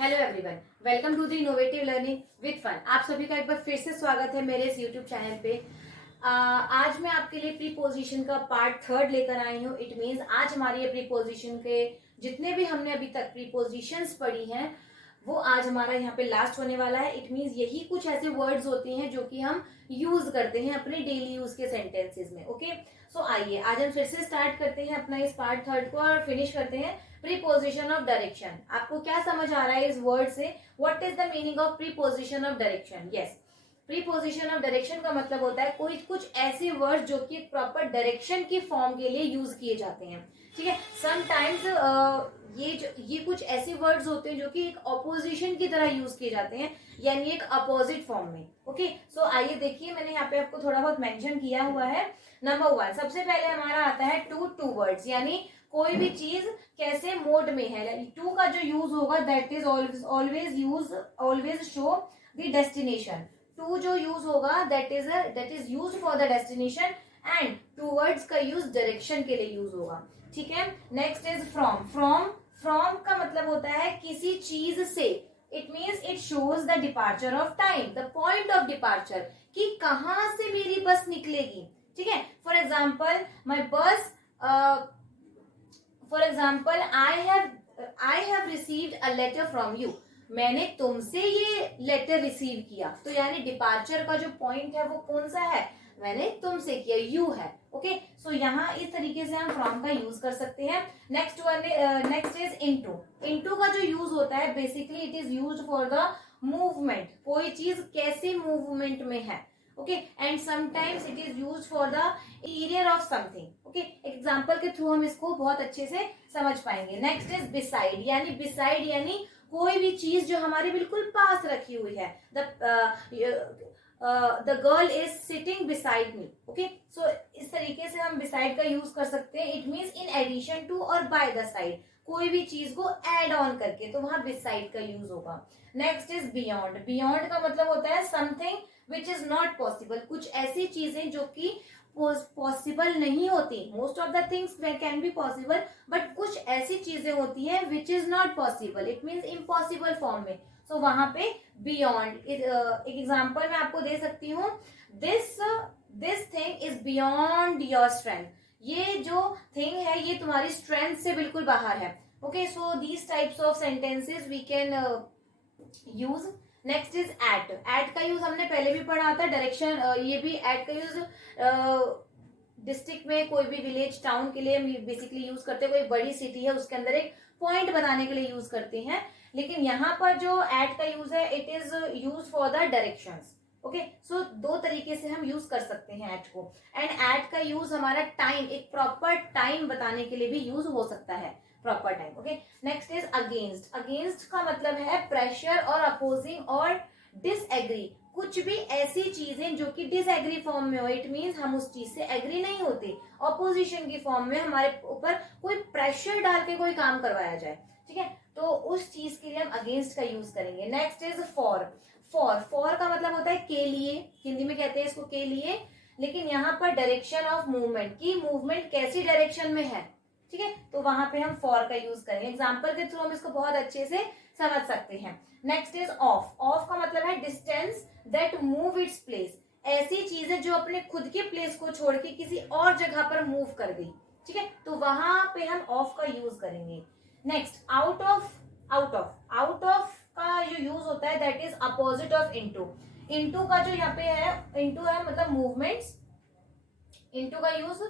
Hello everyone, welcome to the innovative learning with fun. आप सभी का एक बार फिर से स्वागत है मेरे इस यूट्यूब चैनल पे। आज मैं आपके लिए प्रीपोजिशन का पार्ट 3 लेकर आई हूँ। इट मीन्स आज हमारी ये प्रीपोजिशन के जितने भी हमने अभी तक प्रीपोजिशंस पढ़ी हैं वो आज हमारा यहाँ पे लास्ट होने वाला है। इट मीन्स यही कुछ ऐसे वर्ड्स होते हैं जो कि हम यूज करते हैं अपने डेली यूज के सेंटेंसेस में। ओके, सो आइए आज हम फिर से स्टार्ट करते हैं अपना इस पार्ट 3 को और फिनिश करते हैं प्रीपोजिशन ऑफ डायरेक्शन। आपको क्या समझ आ रहा है इस वर्ड से? What is the meaning of preposition of direction? Yes, preposition of direction का मतलब होता है कोई कुछ ऐसे वर्ड जो कि प्रॉपर डायरेक्शन की फॉर्म के लिए यूज किए जाते हैं। ठीक है, समटाइम्स ये कुछ ऐसे वर्ड्स होते हैं जो कि एक ऑपोजिशन की तरह यूज किए जाते हैं, यानी एक अपोजिट फॉर्म में। ओके, सो आइए देखिए, मैंने यहाँ पे आपको थोड़ा बहुत मेंशन किया हुआ है। नंबर 1, सबसे पहले हमारा आता है टू वर्ड्स, यानी कोई भी चीज कैसे मोड में है। टू का जो यूज होगा that is always show the destination. To जो यूज होगा that is use for the destination and towards का यूज डायरेक्शन के लिए यूज होगा। ठीक है, नेक्स्ट इज फ्रॉम का मतलब होता है किसी चीज से। It means it shows the departure of time, the point of departure, कि कहां से मेरी बस निकलेगी। ठीक है, for example my bus, for example I have received a letter from you. मैंने तुमसे ये लेटर रिसीव किया, तो यानी डिपार्चर का जो पॉइंट है वो कौन सा है? मैंने तुमसे किया, यू है। ओके, सो यहाँ इस तरीके से हम फ्रॉम का यूज कर सकते हैं। Next is into. इनटू का जो यूज होता है basically it is used for the movement, कोई चीज कैसे मूवमेंट में है। Okay, and sometimes it is used for the interior of something. Okay, example के थ्रू हम इसको बहुत अच्छे से समझ पाएंगे। नेक्स्ट इज बिसाइड, यानी कोई भी चीज जो हमारे बिल्कुल पास रखी हुई है। The girl is sitting beside me. Okay, so इस तरीके से हम बिसाइड का यूज कर सकते हैं। It means in addition to और बाय द साइड, कोई भी चीज को एड ऑन करके, तो वहां बिसाइड का यूज होगा। Next is beyond. बियॉन्ड का मतलब होता है something which is not possible, कुछ ऐसी चीजें जो कि पॉसिबल नहीं होती। Most of the things can be possible, but कुछ ऐसी चीजें होती हैं which is not possible, it means impossible form में। सो वहां पे बियॉन्ड, एक एग्जाम्पल मैं आपको दे सकती हूँ, this thing is beyond your strength. ये जो थिंग है ये तुम्हारी स्ट्रेंथ से बिल्कुल बाहर है। Okay, so these types of sentences we can use. Next is at. At का यूज हमने पहले भी पढ़ा था, डायरेक्शन। ये भी एट का यूज डिस्ट्रिक्ट में, कोई भी विलेज टाउन के लिए बेसिकली यूज करते हैं। कोई बड़ी सिटी है उसके अंदर एक पॉइंट बनाने के लिए यूज करते हैं, लेकिन यहाँ पर जो एट का यूज है it is use for the directions. Okay, so दो तरीके से हम यूज कर सकते हैं एट को। एंड एट का यूज हमारा टाइम, एक प्रॉपर टाइम बताने के लिए भी यूज हो सकता है, proper time. Okay, next is against. Against का मतलब है प्रेशर और अपोजिंग और डिसएग्री, कुछ भी ऐसी चीजें जो कि डिसएग्री फॉर्म में हो। इट मींस हम उस चीज से एग्री नहीं होते, ऑपोजिशन की फॉर्म में हमारे ऊपर कोई प्रेशर डाल के कोई काम करवाया जाए। ठीक है, तो उस चीज के लिए हम अगेंस्ट का यूज करेंगे। Next is for. फॉर का मतलब होता है के लिए, हिंदी में कहते हैं इसको के लिए, लेकिन यहाँ पर डायरेक्शन ऑफ मूवमेंट, की मूवमेंट कैसी डायरेक्शन में है। ठीक है, तो वहां पे हम फॉर का यूज करेंगे। एग्जाम्पल के थ्रू हम इसको बहुत अच्छे से समझ सकते हैं। Next is of. ऑफ का मतलब है distance that move its place, ऐसी चीजें जो अपने खुद के प्लेस को छोड़ के किसी और जगह पर मूव कर गई। ठीक है, तो वहां पे हम ऑफ का यूज करेंगे। Next out of. Out of का जो यूज होता है that is opposite of into. Into का जो यहाँ पे है, इनटू है मतलब मूवमेंट्स। इनटू का यूज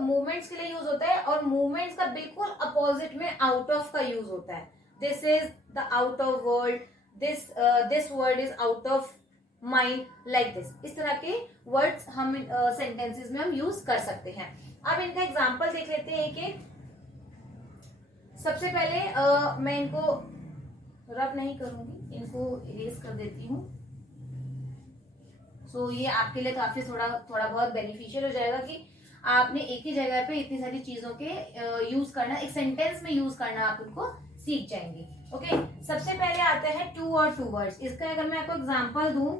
मूवमेंट्स के लिए यूज होता है, और मूवमेंट्स का बिल्कुल अपोजिट में आउट ऑफ का यूज होता है। This is the out of world, this word is out of mind, like this. इस तरह के वर्ड्स हम सेंटेंसेस में हम यूज कर सकते हैं। अब इनका एग्जाम्पल देख लेते हैं कि सबसे पहले मैं इनको रब नहीं करूंगी, इनको इरेज कर देती हूँ। सो ये आपके लिए काफी थोड़ा बहुत बेनिफिशियल हो जाएगा कि आपने एक ही जगह पे इतनी सारी चीजों के यूज करना, एक सेंटेंस में यूज करना आप उनको सीख जाएंगे। ओके, सबसे पहले आता है टू और टू वर्ड्स। इसका अगर मैं आपको एग्जांपल दूं,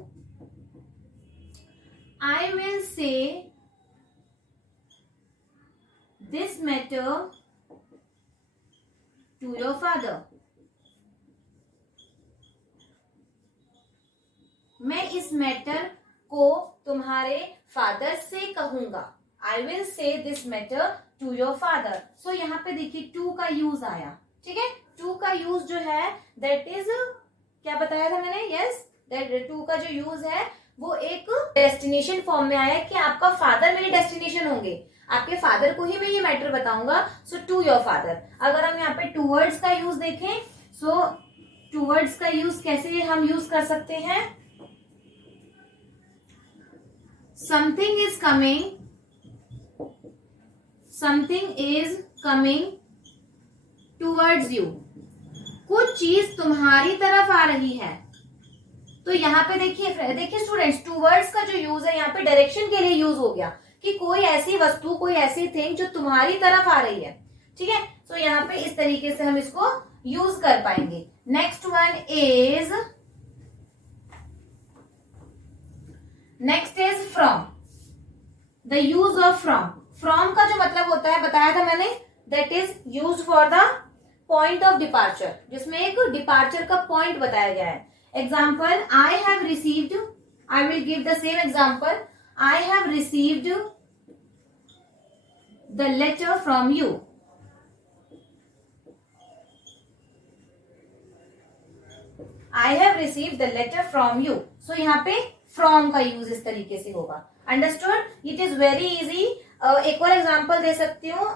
I will say this matter to your father. मैं इस मैटर को तुम्हारे फादर से कहूंगा। I will say this matter to your father. So यहाँ पे देखिए टू का यूज आया, ठीक है। टू का यूज जो है दैट इज, क्या बताया था मैंने, यस, दैट टू का जो यूज है वो एक डेस्टिनेशन फॉर्म में आया कि आपका फादर मेरे डेस्टिनेशन होंगे, आपके फादर को ही मैं ये मैटर बताऊंगा। सो टू योर फादर। अगर हम यहाँ पे टूवर्ड्स का यूज देखें, सो टूवर्ड्स का यूज कैसे हम यूज कर सकते हैं, something is coming towards you, कुछ चीज तुम्हारी तरफ आ रही है। तो यहाँ पे देखिए स्टूडेंट्स, टूवर्ड्स का जो यूज है यहाँ पे डायरेक्शन के लिए यूज हो गया कि कोई ऐसी वस्तु, कोई ऐसी थिंग जो तुम्हारी तरफ आ रही है, ठीक है। तो यहाँ पे इस तरीके से हम इसको यूज कर पाएंगे। Next is from. The use of from का जो मतलब होता है बताया था मैंने, that is use for the point of departure, जिसमें एक डिपार्चर का पॉइंट बताया गया है। Example, I have received, I will give the same example, I have received the letter from you. I have received the letter from you. So यहाँ पे from का यूज इस तरीके से होगा। Understood? It is very easy. एक और example दे सकती हूँ,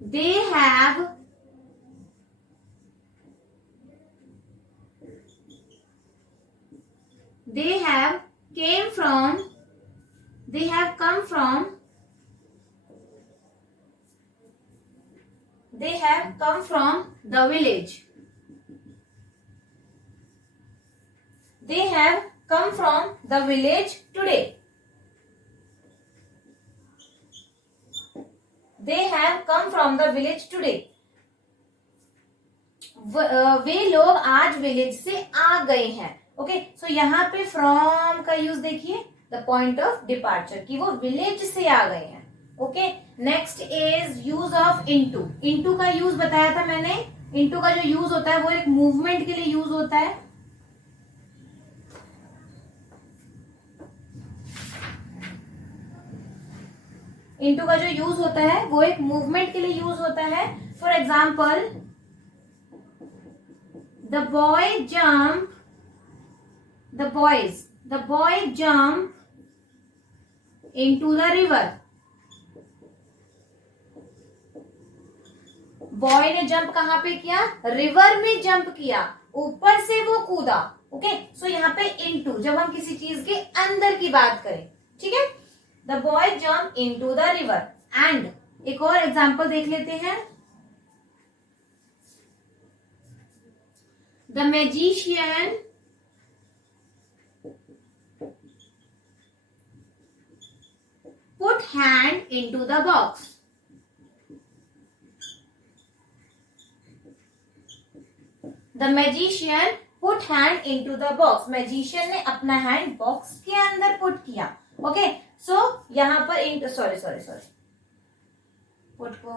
they have come from the village. They have come from the village today. They have come from the village today. वे लोग आज विलेज से आ गए हैं। ओके, सो यहाँ पे फ्रॉम का यूज देखिए, द पॉइंट ऑफ डिपार्चर, कि वो विलेज से आ गए हैं। Okay, next is use of into. Into का यूज बताया था मैंने। इनटू का जो यूज होता है वो एक मूवमेंट के लिए यूज होता है। इनटू का जो यूज होता है वो एक मूवमेंट के लिए यूज होता है। For example, the boy jump into the river. Boy ने जंप कहां पे किया? रिवर में जंप किया, ऊपर से वो कूदा। ओके, सो यहाँ पे इनटू, जब हम किसी चीज के अंदर की बात करें, ठीक है। The boy jump into the river. And एक और एग्जाम्पल देख लेते हैं, the magician put hand into the box. The magician put hand into the box. Magician ने अपना हैंड बॉक्स के अंदर पुट किया। ओके, सो यहाँ पर सॉरी पुट को,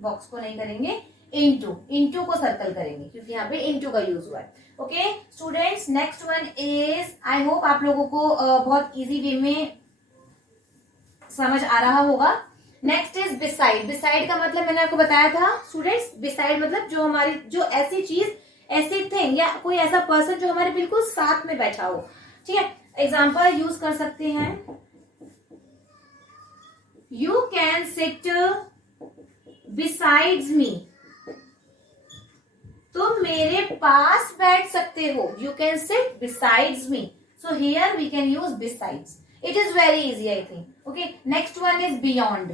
बॉक्स को नहीं करेंगे, इनटू को सर्कल करेंगे क्योंकि यहाँ पे इनटू का यूज हुआ है। Okay students, next one is, I hope आप लोगों को बहुत इजी वे में समझ आ रहा होगा। Next is beside. बिसाइड का मतलब मैंने आपको बताया था स्टूडेंट्स, बिसाइड मतलब जो हमारी, जो ऐसी चीज, ऐसी थिंग या कोई ऐसा पर्सन जो हमारे बिल्कुल साथ में बैठा हो, ठीक है। एग्जाम्पल यूज कर सकते हैं, you can sit besides me. तुम मेरे पास बैठ सकते हो, you can sit besides me. So here we can use besides. It is very easy I think. Okay, next one is beyond.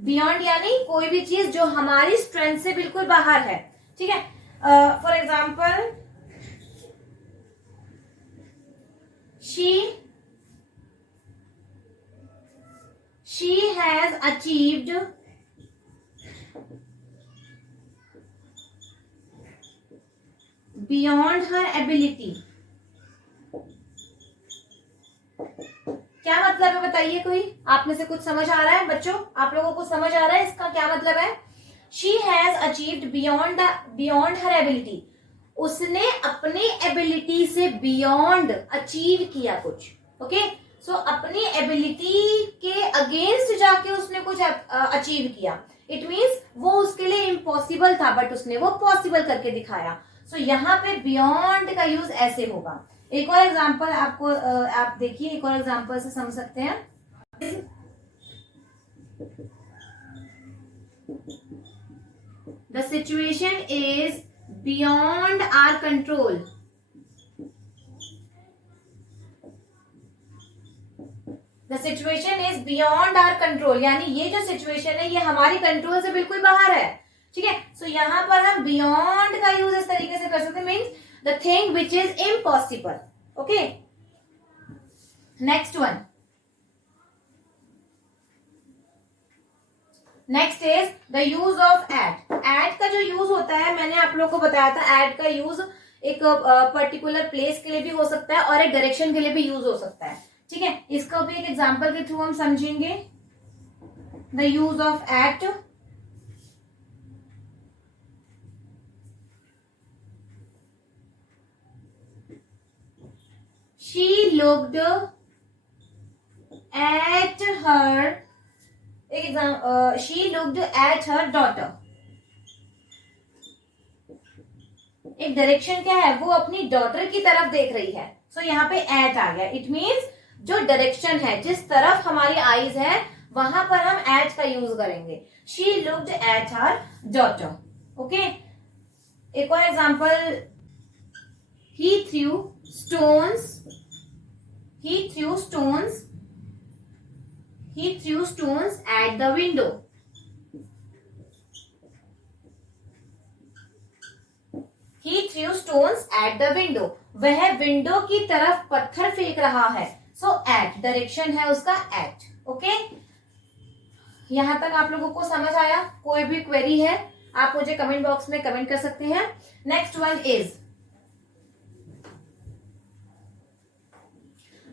Beyond यानी कोई भी चीज जो हमारी स्ट्रेंथ से बिल्कुल बाहर है, ठीक है। For example, she has achieved beyond her ability। क्या मतलब है बताइए, कोई आप में से कुछ समझ आ रहा है? बच्चों, आप लोगों को समझ आ रहा है इसका क्या मतलब है? She has achieved beyond her ability, उसने अपनी एबिलिटी से बियॉन्ड अचीव किया कुछ। ओके, सो अपनी एबिलिटी के अगेंस्ट जाके उसने कुछ अचीव किया। इट मीन्स वो उसके लिए इम्पॉसिबल था बट उसने वो पॉसिबल करके दिखाया। सो यहाँ पे बियॉन्ड का यूज ऐसे होगा। एक और एग्जांपल आपको आप देखिए, एक और एग्जांपल से समझ सकते हैं। The situation is beyond our control. The situation is beyond our control, यानी ये जो सिचुएशन है ये हमारी कंट्रोल से बिल्कुल बाहर है। ठीक है, सो यहाँ पर हम बियॉन्ड का यूज इस तरीके से कर सकते हैं, means the thing which is impossible. Okay, next one, next is the use of at. At का जो यूज होता है, मैंने आप लोगों को बताया था, एट का यूज एक पर्टिकुलर प्लेस के लिए भी हो सकता है और एक डायरेक्शन के लिए भी यूज हो सकता है। ठीक है, इसको भी एक एग्जांपल के थ्रू हम समझेंगे। The use of at, she looked at her, she looked at her daughter. एक डायरेक्शन क्या है, वो अपनी डॉटर की तरफ देख रही है। सो यहाँ पे एट आ गया। इट मीन्स जो डायरेक्शन है, जिस तरफ हमारी आईज है, वहां पर हम एट का यूज करेंगे। She looked at her daughter. Okay, एक और example, he through stones, he threw stones at the window. He threw stones at the window. वह विंडो की तरफ पत्थर फेंक रहा है। सो एट, डायरेक्शन है उसका एट। ओके, यहां तक आप लोगों को समझ आया? कोई भी क्वेरी है आप मुझे कमेंट बॉक्स में कमेंट कर सकते हैं। नेक्स्ट वन इज,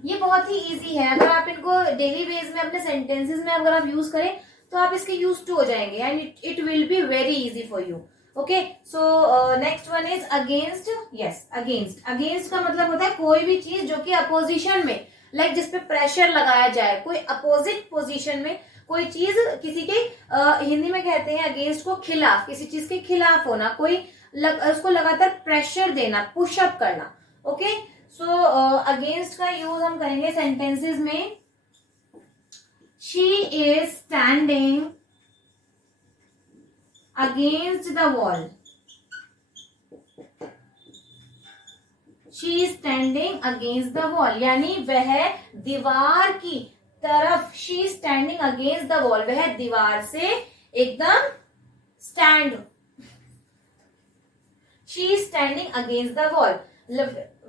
ये बहुत ही इजी है। अगर आप इनको डेली बेस में अपने सेंटेंसेस में अगर आप यूज करें तो आप इसके यूज टू हो जाएंगे and it will be very easy for you. Okay, so next one is against. Yes, against. Against का मतलब होता है कोई भी चीज जो कि अपोजिशन में, लाइक जिसपे प्रेशर लगाया जाए, कोई अपोजिट पोजीशन में कोई चीज किसी के हिंदी में कहते हैं अगेंस्ट को खिलाफ, किसी चीज के खिलाफ होना, कोई उसको लगातार प्रेशर देना, पुशअप करना। ओके, सो अगेंस्ट का यूज हम करेंगे सेंटेंसेस में। She is standing against the wall. She is standing against the wall, यानी वह दीवार की तरफ, she is standing against the wall, वह दीवार से एकदम stand, she is standing against the wall,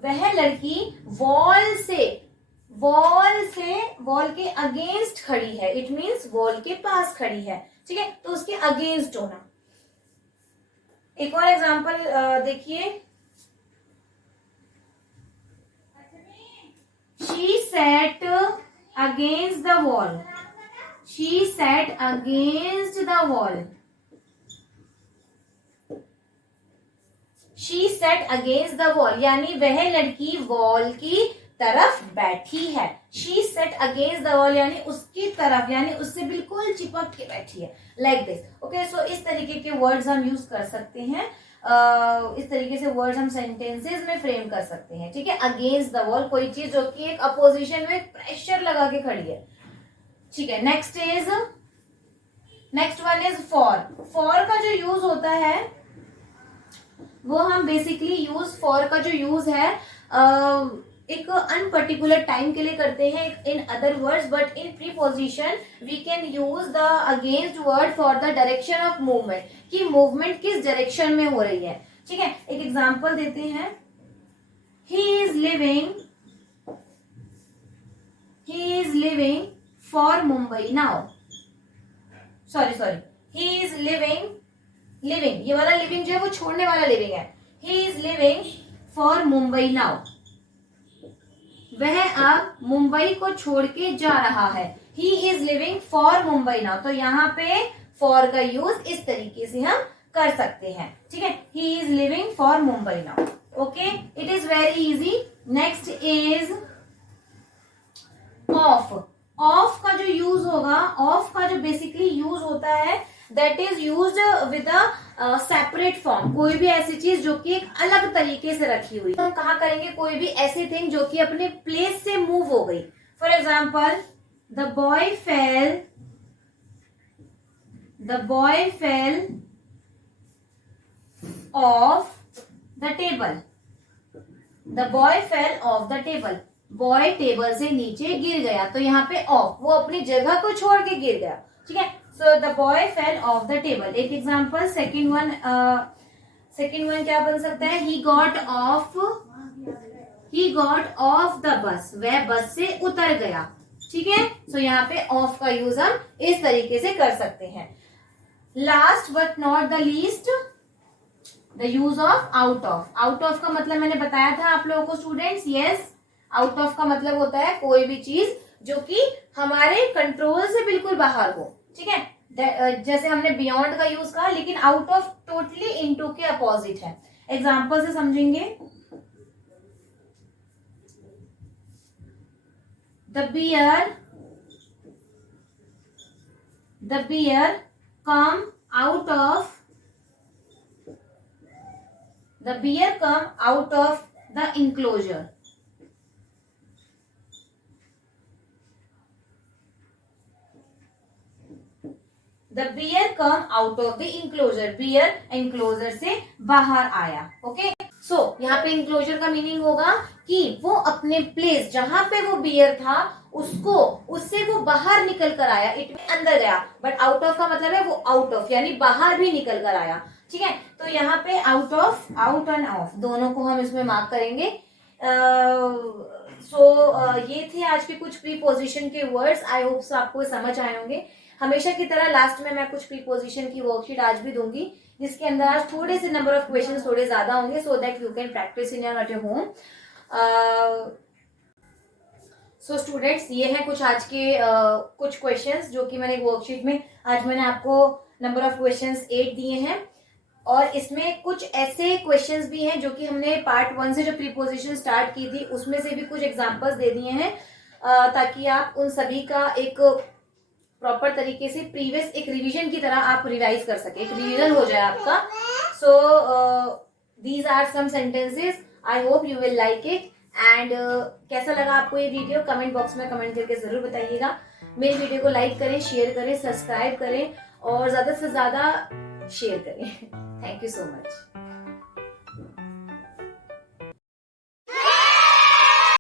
वह लड़की वॉल के अगेंस्ट खड़ी है। इट मीन्स वॉल के पास खड़ी है। ठीक है, तो उसके अगेंस्ट होना। एक और एग्जांपल देखिए, she set against the wall. She set against the wall. She said against the wall, यानी वह लड़की वॉल की तरफ बैठी है। She said against the wall, यानी उसकी तरफ, यानी उससे बिल्कुल चिपक के बैठी है, लाइक दिस। ओके, सो इस तरीके के वर्ड्स हम यूज कर सकते हैं। इस तरीके से वर्ड्स हम सेंटेंसेस में फ्रेम कर सकते हैं। ठीक है, अगेंस्ट द वॉल, कोई चीज जो कि एक अपोजिशन में प्रेशर लगा के खड़ी है। ठीक है, next one is for. For का जो यूज होता है वो हम बेसिकली यूज, फॉर का जो यूज है एक अनपर्टिकुलर टाइम के लिए करते हैं in other words, but in preposition we can use the against word for the direction of movement, कि मूवमेंट किस डायरेक्शन में हो रही है। ठीक है, एक एग्जांपल देते हैं। He is living for Mumbai now. Sorry, he is living, ये वाला लिविंग जो है वो छोड़ने वाला लिविंग है। He is living for Mumbai now, वह अब मुंबई को छोड़ के जा रहा है। He is living for Mumbai now, तो यहाँ पे फॉर का यूज इस तरीके से हम कर सकते हैं, ठीक है। He is living for Mumbai now, okay, it is very easy. Next is of. Of का जो यूज होगा, ऑफ का जो बेसिकली यूज होता है that is used with a separate form. कोई भी ऐसी चीज जो कि एक अलग तरीके से रखी हुई, हम कहा करेंगे कोई भी ऐसी थिंग जो कि अपने प्लेस से मूव हो गई। For example, the boy fell off the table. The boy fell off the table, boy table से नीचे गिर गया। तो यहाँ पे ऑफ, वो अपनी जगह को छोड़ के गिर गया, ठीक है। So the boy fell off the table. एक एग्जाम्पल, सेकेंड वन क्या बन सकता है, he got off the bus, वह बस से उतर गया, ठीक है। सो यहाँ पे ऑफ का यूज हम इस तरीके से कर सकते हैं। Last but not the least, the use of out of. Out of का मतलब मैंने बताया था आप लोगों को स्टूडेंट्स, यस, आउट ऑफ का मतलब होता है कोई भी चीज जो कि हमारे कंट्रोल से बिल्कुल बाहर हो, ठीक है। जैसे हमने बियॉन्ड का यूज कहा, लेकिन आउट ऑफ टोटली इनटू के अपोजिट है। एग्जांपल से समझेंगे, the bear come out of the enclosure। The bear come out of the enclosure, bear enclosure से बाहर आया, ओके। सो यहाँ पे इंक्लोजर का मीनिंग होगा कि वो अपने प्लेस जहां पे वो बियर था उससे वो बाहर निकल कर आया, इट में अंदर गया। बट आउट ऑफ का मतलब है वो आउट ऑफ यानी बाहर भी निकल कर आया, ठीक है। तो यहाँ पे आउट एंड ऑफ दोनों को हम इसमें मार्क करेंगे। ये थे आज के कुछ प्रीपोजिशन के वर्ड्स। आई होप आपको समझ आए होंगे। हमेशा की तरह लास्ट में मैं कुछ प्रीपोजिशन की वर्कशीट आज भी दूंगी, जिसके अंदर आज थोड़े से नंबर ऑफ क्वेश्चंस थोड़े ज्यादा होंगे, so that you can practice in your home. So students, ये हैं कुछ आज के कुछ क्वेश्चंस जो कि मैंने वर्कशीट में आज मैंने आपको नंबर ऑफ क्वेश्चंस 8 दिए हैं, और इसमें कुछ ऐसे क्वेश्चंस भी हैं जो कि हमने पार्ट 1 से जो प्रीपोजिशन स्टार्ट की थी उसमें से भी कुछ एग्जांपल्स दे दिए हैं, ताकि आप उन सभी का एक प्रॉपर तरीके से प्रीवियस एक रिवीजन की तरह आप रिवाइज कर सके, एक रिवीजन हो जाए आपका। So these are some sentences, I hope you will like it. And कैसा लगा आपको ये वीडियो, कमेंट बॉक्स में कमेंट करके जरूर बताइएगा। मेरी वीडियो को लाइक करें, शेयर करें, सब्सक्राइब करें और ज्यादा से ज्यादा शेयर करें। Thank you so much.